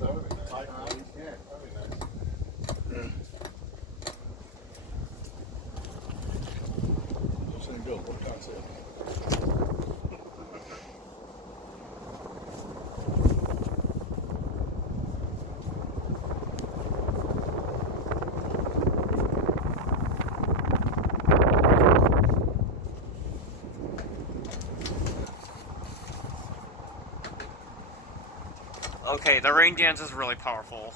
That would be nice. Yeah. That'd be nice. Just ain't go. What concept? Okay, the rain dance is really powerful.